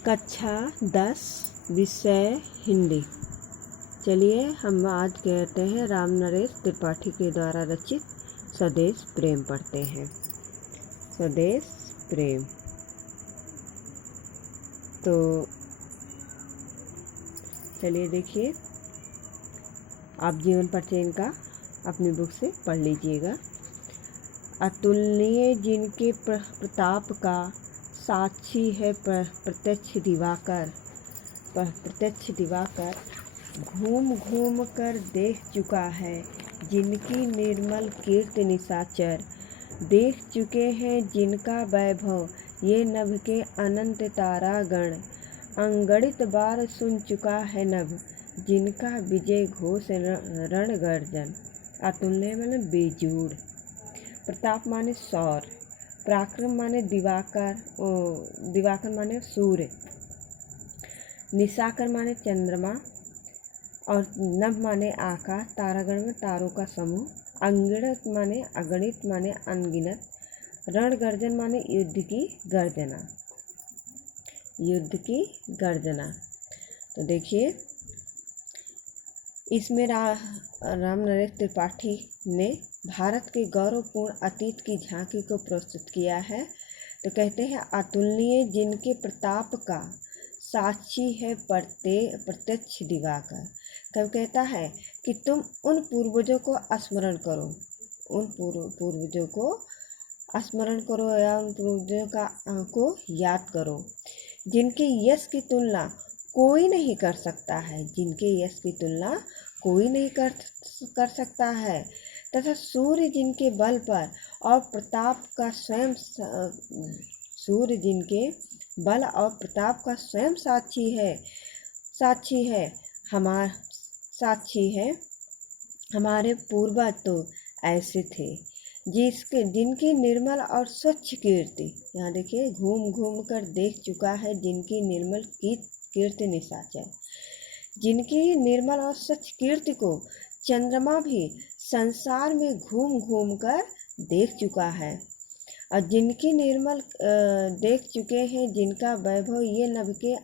कक्षा 10 विषय हिंदी। चलिए हम आज कहते हैं राम नरेश त्रिपाठी के द्वारा रचित स्वदेश प्रेम पढ़ते हैं। स्वदेश प्रेम। तो चलिए देखिए, आप जीवन परिचय इनका अपनी बुक से पढ़ लीजिएगा। अतुलनीय जिनके प्रताप का साक्षी है प्रत्यक्ष दिवाकर घूम घूम कर देख चुका है जिनकी निर्मल कीर्ति निशाचर, देख चुके हैं जिनका वैभव ये नभ के अनंत तारागण, अगणित बार सुन चुका है नभ जिनका विजय घोष रण गर्जन। अतुल्य माने बेजोड़, प्रताप माने सौर, पराक्रम माने दिवाकर माने सूर्य, निशाकर माने चंद्रमा और नभ माने आकाश, तारागण में तारों का समूह, अगणित माने अनगिनत, रण गर्जन माने युद्ध की गर्जना। तो देखिए, इसमें राम नरेश त्रिपाठी ने भारत के गौरवपूर्ण अतीत की झांकी को प्रस्तुत किया है। तो कहते हैं अतुलनीय जिनके प्रताप का साक्षी है प्रत्यक्ष दिवाकर। कब कहता है कि तुम उन पूर्वजों को स्मरण करो, या उन पूर्वजों को याद करो जिनके यश की तुलना कोई नहीं कर सकता है, कर सकता है, तथा सूर्य जिनके बल पर और प्रताप का स्वयं साक्षी है। हमारे पूर्वज तो ऐसे थे जिनकी निर्मल और स्वच्छ कीर्ति, यहाँ देखिए, घूम घूम कर देख चुका है जिनकी निर्मल कीर्ति निशाचर, जिनकी निर्मल और स्वच्छ कीर्ति को चंद्रमा भी संसार में घूम घूम कर देख चुका है, और जिनकी निर्मल देख चुके हैं जिनका वैभव ये नभ के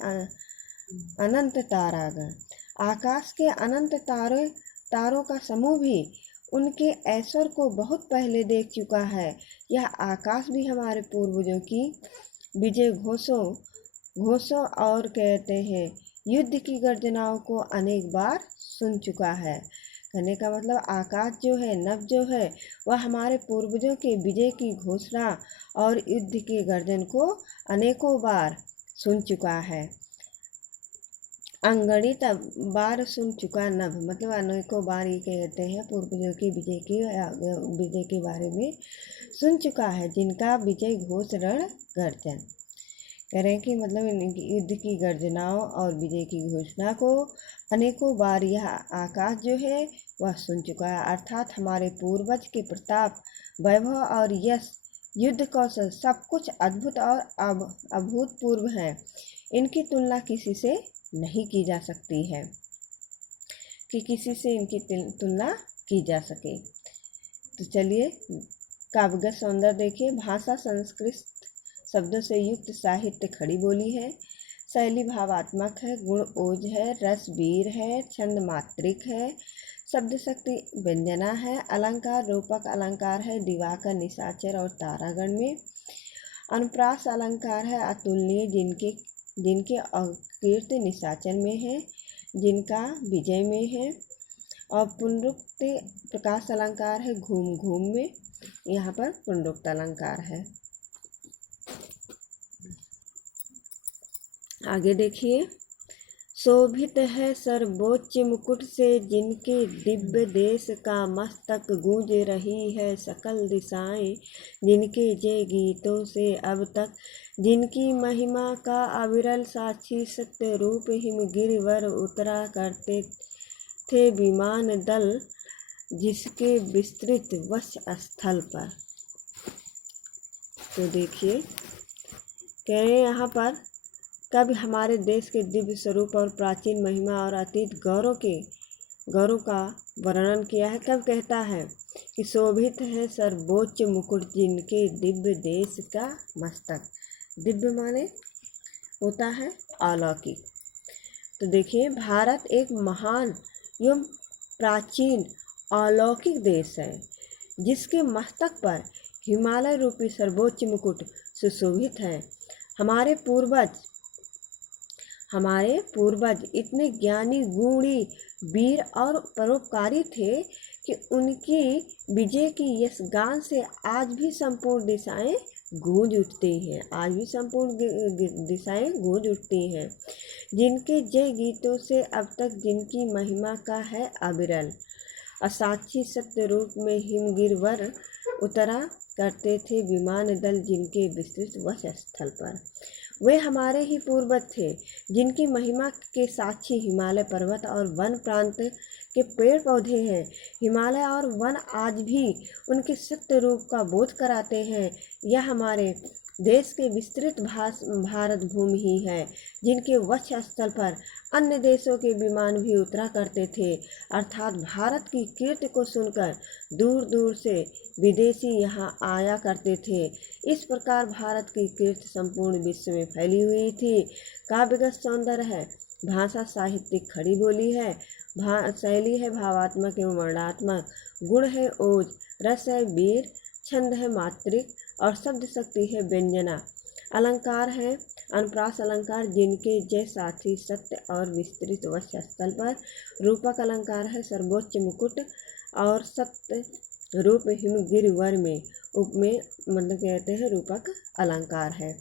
अनंत तारागण, आकाश के अनंत तारों का समूह भी उनके ऐश्वर्य को बहुत पहले देख चुका है। यह आकाश भी हमारे पूर्वजों की विजय घोषों और कहते हैं युद्ध की गर्जनाओं को अनेक बार सुन चुका है। कहने का मतलब आकाश जो है, नभ जो है, वह हमारे पूर्वजों के विजय की घोषणा और युद्ध के गर्जन को अनेकों बार सुन चुका है। अगणित बार सुन चुका नभ, मतलब अनेकों बार ये कहते हैं पूर्वजों की विजय के बारे में सुन चुका है, जिनका विजय घोष रण गर्जन। कह रहे हैं कि मतलब युद्ध की गर्जनाओं और विजय की घोषणा को अनेकों बार यह आकाश जो है वह सुन चुका है। अर्थात हमारे पूर्वज के प्रताप, वैभव और यश, युद्ध कौशल सब कुछ अद्भुत और अभूतपूर्व है। इनकी तुलना किसी से नहीं की जा सकती है, कि किसी से इनकी तुलना की जा सके। तो चलिए काव्यगत सौंदर्य देखिए। भाषा संस्कृत शब्दों से युक्त साहित्य खड़ी बोली है, शैली भावात्मक है, गुण ओज है, रस वीर है, छंद मात्रिक है, शब्द शक्ति व्यंजना है, अलंकार रूपक अलंकार है, दिवाकर निशाचर और तारागण में। अनुप्रास अलंकार है अतुलनीय जिनके कीर्ति निशाचर में है, जिनका विजय में है। और पुनरुक्ति प्रकाश अलंकार है घूम घूम में, यहाँ पर पुनरुक्त अलंकार है। आगे देखिए, शोभित है सर्वोच्च मुकुट से जिनके दिव्य देश का मस्तक, गूंज रही है सकल दिशाएं जिनके जय गीतों से अब तक, जिनकी महिमा का अविरल साक्षी सत्य रूप हिमगिरिवर उतरा करते थे विमान दल जिसके विस्तृत वश स्थल पर। तो देखिए, कह रहे हैं यहाँ पर कब हमारे देश के दिव्य स्वरूप और प्राचीन महिमा और अतीत गौरव का वर्णन किया है। कब कहता है कि शोभित है सर्वोच्च मुकुट जिनके दिव्य देश का मस्तक। दिव्य माने होता है अलौकिक। तो देखिए, भारत एक महान एवं प्राचीन अलौकिक देश है, जिसके मस्तक पर हिमालय रूपी सर्वोच्च मुकुट सुशोभित है। हमारे पूर्वज इतने ज्ञानी, गुणी, वीर और परोपकारी थे कि उनकी विजय की यश गान से आज भी संपूर्ण दिशाएं गूंज उठती हैं। जिनके जय गीतों से अब तक जिनकी महिमा का है अविरल। असाक्षी सत्य रूप में हिमगिरवर उतरा करते थे विमान दल जिनके विस्तृत वक्ष स्थल पर। वे हमारे ही पूर्वज थे, जिनकी महिमा के साक्षी हिमालय पर्वत और वन प्रांत के पेड़ पौधे हैं। हिमालय और वन आज भी उनके सत्य रूप का बोध कराते हैं। यह हमारे देश के विस्तृत भारत भूमि ही है, जिनके वक्ष स्थल पर अन्य देशों के विमान भी उतरा करते थे, अर्थात भारत की कीर्ति को सुनकर दूर दूर से विदेशी यहाँ आया करते थे। इस प्रकार भारत की कीर्ति संपूर्ण विश्व में फैली हुई थी। काव्यगत सौंदर्य है, भाषा साहित्यिक खड़ी बोली है, शैली है भावात्मक एवं वर्णात्मक, गुण है ओज, रस है वीर, छंद है मात्रिक और शब्द शक्ति है व्यंजना। अलंकार है अनुप्रास अलंकार, जिनके जय साथी सत्य और विस्तृत वक्ष स्थल पर। रूपक अलंकार है सर्वोच्च मुकुट और सत्य रूप हिमगिरिवर में मतलब कहते हैं रूपक अलंकार है।